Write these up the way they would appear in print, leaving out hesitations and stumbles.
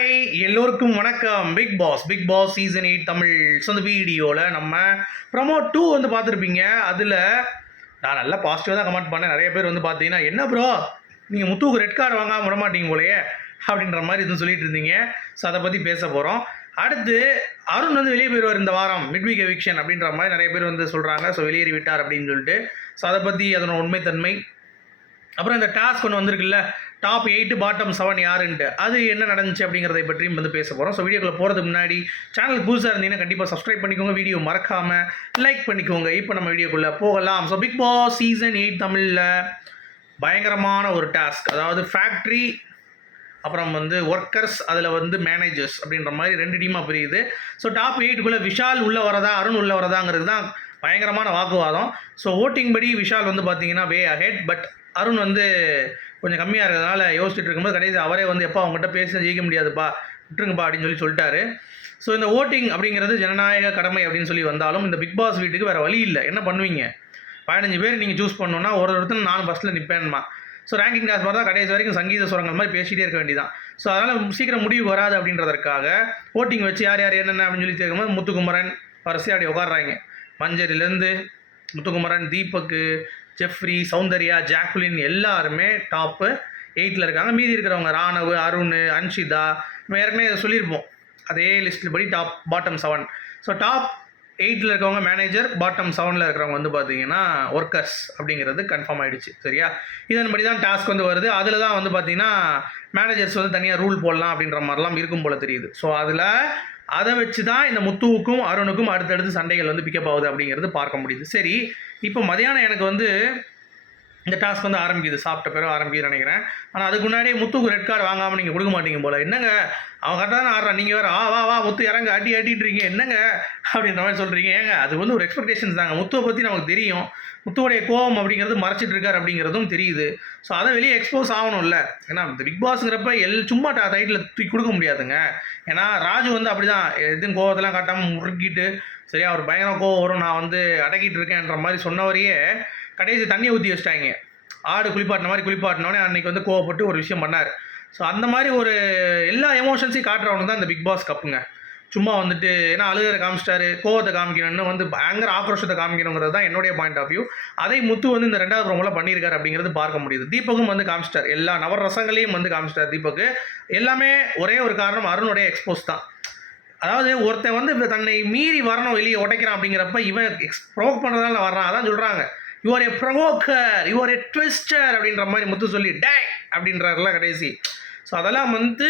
Hi எல்லோருக்கும் வணக்கம். Bigg Boss season 8 Tamil. So இந்த வீடியோவில் நம்ம ப்ரமோ 2 வந்து பார்த்துருப்பீங்க. அதில் நான் நல்லா பாசிட்டிவாக தான் கமெண்ட் பண்ணேன். நிறைய பேர் வந்து பார்த்தீங்கன்னா, என்ன ப்ரோ நீங்கள் முத்துவுக்கு ரெட் கார்டு வாங்காமல் விட மாட்டீங்க போலையே அப்படின்ற மாதிரி எதுவும் சொல்லிட்டு இருந்தீங்க. ஸோ அதை பற்றி பேச போகிறோம். அடுத்து அருண் வந்து வெளியே போயிடுவார் இந்த வாரம், மிட்வீக் எவிக்ஷன் அப்படின்ற மாதிரி நிறைய பேர் வந்து சொல்கிறாங்க. ஸோ வெளியேறி விட்டார் அப்படின்னு சொல்லிட்டு. ஸோ அதை பற்றி அதனோட உண்மைத்தன்மை, அப்புறம் இந்த டாஸ்க் ஒன்று வந்திருக்குல்ல, டாப் 8 பாட்டம் 7 யாருன்ட்டு, அது என்ன நடந்துச்சு அப்படிங்கிறதை பற்றியும் வந்து பேச போகிறோம். ஸோ வீடியோக்குள்ள போகிறதுக்கு முன்னாடி சேனல் புதுசாக இருந்தீங்கன்னா கண்டிப்பாக சப்ஸ்கிரைப் பண்ணிக்கோங்க, வீடியோ மறக்காமல் லைக் பண்ணிக்கோங்க. இப்போ நம்ம வீடியோக்குள்ளே போகலாம். ஸோ பிக் பாஸ் சீசன் 8 தமிழில் பயங்கரமான ஒரு டாஸ்க், அதாவது ஃபேக்ட்ரி அப்புறம் வந்து ஒர்க்கர்ஸ், அதில் வந்து மேனேஜர்ஸ் அப்படின்ற மாதிரி 2 டீமாக பிரியுது. ஸோ டாப் 8க்குள்ளே விஷால் உள்ளே வரதா அருண் உள்ளே வரதாங்கிறது தான் பயங்கரமான வாக்குவாதம். ஸோ ஓட்டிங் படி விஷால் வந்து பார்த்தீங்கன்னா வே அஹெட், பட் அருண் வந்து கொஞ்சம் கம்மியாக இருக்கிறதுனால யோசிச்சுட்டு இருக்கும்போது கடைசி அவரே வந்து எப்போ அவங்ககிட்ட பேச ஜெயிக்க முடியாதுப்பா விட்டுருங்கப்பா அப்படின்னு சொல்லிட்டாரு. ஸோ இந்த ஓட்டிங் அப்படிங்கிறது ஜனநாயக கடமை அப்படின்னு சொல்லி வந்தாலும் இந்த பிக் பாஸ் வீட்டுக்கு வேறு வழி இல்லை. என்ன பண்ணுவீங்க? 15 பேர் நீங்கள் சூஸ் பண்ணணுன்னா ஒருத்தர் நான் ஃபஸ்ட்டில் நிற்பேன்மா. ஸோ ரேங்கிங் கிளாஸ் மாதிரி தான் கடைசி வரைக்கும் சங்கீத சுரங்கள் மாதிரி பேசிகிட்டே இருக்க வேண்டியதான். ஸோ அதனால் சீக்கிரம் முடிவு வராது அப்படின்றதற்காக ஓட்டிங் வச்சு யார் யார் என்னென்ன அப்படின்னு சொல்லி கேட்கும்போது முத்துக்குமரன் வரிசையாக அப்படி உட்காடுறாங்க. மஞ்சரிலேருந்து முத்துக்குமரன், தீபக்கு, ஜெஃப்ரி, சௌந்தர்யா, ஜாக்குலின் எல்லாருமே டாப்பு 8ல் இருக்காங்க. மீதி இருக்கிறவங்க ராணவ், அருண், அன்ஷிதா, நம்ம ஏற்கனவே இதை சொல்லியிருப்போம். அதே லிஸ்ட்டில் படி பாட்டம் 7. ஸோ டாப் 8ல் இருக்கவங்க மேனேஜர், பாட்டம் 7ல் இருக்கிறவங்க வந்து பார்த்தீங்கன்னா ஒர்க்கர்ஸ் அப்படிங்கிறது கன்ஃபார்ம் ஆகிடுச்சு. சரியா? இதன்படி தான் டாஸ்க் வந்து வருது. அதில் தான் வந்து பார்த்தீங்கன்னா மேனேஜர்ஸ் வந்து தனியாக ரூல் போடலாம் அப்படின்ற மாதிரிலாம் இருக்கும் போல் தெரியுது. ஸோ அதை வச்சு தான் இந்த முத்துவுக்கும் அருணுக்கும் அடுத்தடுத்து சண்டைகள் வந்து பிக்கப் ஆகுது அப்படிங்கிறது பார்க்க முடியுது. சரி, இப்போ மதியானம் எனக்கு வந்து இந்த டாஸ்க் வந்து ஆரம்பிக்குது, சாப்பிட்ட பிறகு ஆரம்பிக்குதுன்னு நினைக்கிறேன். ஆனால் அதுக்கு முன்னாடியே முத்துக்கு ரெட் கார்டு வாங்காமல் நீங்கள் கொடுக்க மாட்டீங்க போல். என்னங்க அவன் கரெக்டாக தான் ஆடுறான், நீங்கள் வேறு வா முத்து இறங்க அடிட்டுறீங்க என்னங்க அப்படின்ற மாதிரி சொல்கிறீங்க. ஏங்க அது வந்து ஒரு எக்ஸ்பெக்டேஷன்ஸ் தாங்க. முத்துவை பற்றி நமக்கு தெரியும், முத்துவோடைய கோபம் அப்படிங்கிறது மறைச்சிட்டு இருக்கார் அப்படிங்கிறதும் தெரியுது. ஸோ அதை வெளியே எக்ஸ்போஸ் ஆகணும்ல. ஏன்னா இந்த பிக் பாஸுங்கிறப்ப சும்மா டைட்டில் தூக்கி கொடுக்க முடியாதுங்க. ஏன்னா ராஜு வந்து அப்படி தான் எதுவும் கோவத்தெல்லாம் காட்டாமல் முறுக்கிட்டு, சரியா அவர் பயங்கர கோவம் வரும், நான் வந்து அடக்கிட்டு இருக்கேன்ற மாதிரி சொன்னவரையே கடைசி தண்ணியை ஊற்றி வச்சிட்டாங்க. ஆடு குளிப்பாட்டின மாதிரி குளிப்பாட்டினோடனே அன்றைக்கி வந்து கோவப்பட்டு ஒரு விஷயம் பண்ணார். ஸோ அந்த மாதிரி ஒரு எல்லா எமோஷன்ஸையும் காட்டுறவனுக்கு தான் இந்த பிக் பாஸ் கப்புங்க. சும்மா வந்துட்டு ஏன்னா அழுகிற காமிச்சிட்டாரு, கோவத்தை காமிக்கணும்னு வந்து பயங்கர ஆக்ரோஷத்தை காமிக்கணுங்கிறது தான் என்னுடைய பாயிண்ட் ஆஃப் வியூ. அதை முத்து வந்து இந்த 2வது ப்ரோமோல பண்ணியிருக்காரு அப்படிங்கிறது பார்க்க முடியுது. தீபக்கும் வந்து காமிச்சிட்டார், எல்லா நவரசங்களையும் வந்து காமிச்சிட்டார் தீபக்கு. எல்லாமே ஒரே ஒரு காரணம், அருணுடைய எக்ஸ்போஸ் தான். அதாவது ஒருத்தன் வந்து தன்னை மீறி வரணும், வெளியே உடைக்கிறான் அப்படிங்கிறப்ப இவன் ப்ரோவோக் பண்ணுறதால வர்றான். அதான் சொல்கிறாங்க, you're a provoker, you're a twister அப்படின்ற மாதிரி முத்து சொல்லி டே அப்படின்றாருல கடைசி. ஸோ அதெல்லாம் வந்து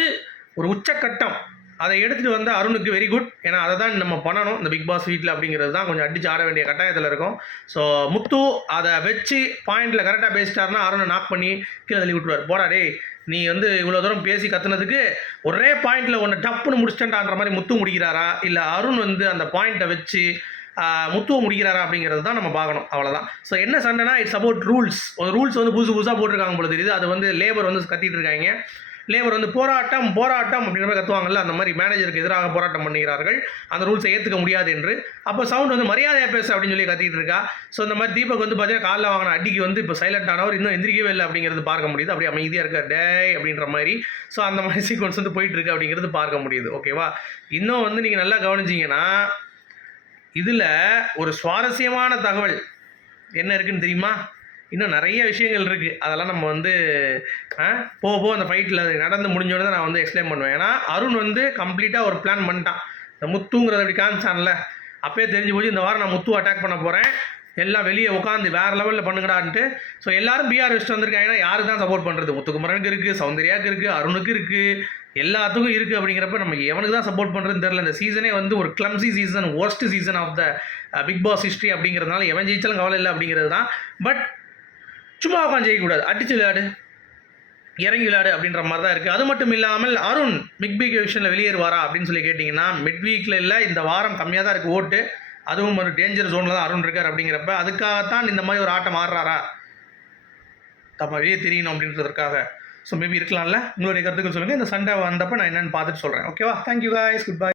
ஒரு உச்சக்கட்டம். அதை எடுத்துகிட்டு வந்து அருணுக்கு வெரி குட். ஏன்னா அதை தான் நம்ம பண்ணணும் இந்த பிக் பாஸ் வீட்டில் அப்படிங்கிறது தான் கொஞ்சம் அடித்து ஆட வேண்டிய கட்டாயத்தில் இருக்கும். ஸோ முத்து அதை வச்சு பாயிண்டில் கரெக்டாக பேசிட்டாருன்னா அருணை நாக் பண்ணி கீழே தள்ளி விட்டுருவார். போடா டே, நீ வந்து இவ்வளோ தூரம் பேசி கற்றுனதுக்கு ஒரே பாயிண்டில் ஒன்று டப்புன்னு முடிச்சிட்டேன்டான்ற மாதிரி முத்து முடிக்கிறாரா, இல்லை அருண் வந்து அந்த பாயிண்ட்டை வச்சு முத்துவ முடிக்கிறாரா அப்படிங்கிறது தான் நம்ம பார்க்கணும். அவ்வளோதான். ஸோ என்ன சண்டைனா இட்ஸ் அபவுட் ரூல்ஸ். ஒரு ரூல்ஸ் வந்து புதுசாக போட்டிருக்காங்க போல தெரியுது. அது வந்து லேபர் வந்து கத்திட்டு இருக்காங்க. லேபர் வந்து போராட்டம் அப்படின்ற மாதிரி கத்துவாங்கல்ல, அந்த மாதிரி மேனேஜருக்கு எதிராக போராட்டம் பண்ணுகிறார்கள், அந்த ரூல்ஸை ஏற்றுக்க முடியாது என்று. அப்போ சவுண்ட் வந்து மரியாதையாக பேச அப்படின்னு சொல்லி கத்திட்டு இருக்கா. ஸோ இந்த மாதிரி தீபக் வந்து பார்த்தீங்கன்னா காலைல வாங்கின அடிக்கு வந்து இப்போ சைலண்ட் ஆனவர் இன்னும் எந்திரிக்கவே இல்லை அப்படிங்கிறது பார்க்க முடியுது. அப்படியே அமைதியாக இருக்க டே அப்படின்ற மாதிரி. ஸோ அந்த மாதிரி சீக்வன்ஸ் வந்து போயிட்டு இருக்கு அப்படிங்கிறது பார்க்க முடியுது. ஓகேவா? இன்னும் வந்து நீங்கள் நல்லா கவனிச்சிங்கன்னா இதில் ஒரு சுவாரஸ்யமான தகவல் என்ன இருக்குன்னு தெரியுமா? இன்னும் நிறைய விஷயங்கள் இருக்குது. அதெல்லாம் நம்ம வந்து போக அந்த ஃபைட்டில் நடந்து முடிஞ்சோடனே தான் நான் வந்து எக்ஸ்பிளைன் பண்ணுவேன். ஏன்னா அருண் வந்து கம்ப்ளீட்டாக ஒரு பிளான் பண்ணிட்டான். இந்த முத்துங்கிறத அப்படி காமிச்சான்ல, அப்போயே தெரிஞ்சு போச்சு இந்த வாரம் நான் முத்து அட்டாக் பண்ண போகிறேன், எல்லாம் வெளியே உட்காந்து வேறு லெவலில் பண்ணுங்கடான்ட்டு. ஸோ எல்லாரும் பிஆர் வச்சுட்டு வந்திருக்காங்கன்னா யாருக்கு தான் சப்போர்ட் பண்ணுறது? முத்துக்குமரனுக்கு இருக்குது, சௌந்தர்யாவுக்கு இருக்குது, அருணுக்கு இருக்குது, எல்லாத்துக்கும் இருக்குது. அப்படிங்கிறப்ப நம்ம எவனுக்கு தான் சப்போர்ட் பண்ணுறதுன்னு தெரில. இந்த சீசனே வந்து ஒரு clumsy season, worst season of the Bigg Boss history அப்படிங்கிறதுனால எவன் ஜெயிச்சாலும் கவலை இல்லை அப்படிங்கிறது தான். பட் சும்மா உட்காந்து ஜெயிக்கக்கூடாது, அடிச்சு விளையாடு, இறங்கி விளையாடு அப்படின்ற மாதிரி தான் இருக்குது. அது மட்டும் இல்லாமல் அருண் மிட் வீக் எவிக்ஷனில் வெளியேறுவாரா அப்படின்னு சொல்லி கேட்டிங்கன்னா மிட் வீக்கில் இல்லை, இந்த வாரம் கம்மியாக தான் இருக்குது ஓட்டு. அதுவும் ஒரு டேஞ்சர் ஜோனில் தான் அருண் இருக்கார். அப்படிங்கிறப்ப அதுக்காகத்தான் இந்த மாதிரி ஒரு ஆட்டம் ஆடுறாரா, நம்ம வெளியே தெரியணும் அப்படின்றதுக்காக. ஸோ மேபி இருக்கலாம்ல. உங்களுடைய கருத்துக்கள் சொல்லுங்கள். இந்த சண்டை வந்தப்போ நான் என்னென்னு பார்த்துட்டு சொல்கிறேன். ஓகேவா? Thank you guys, good bye.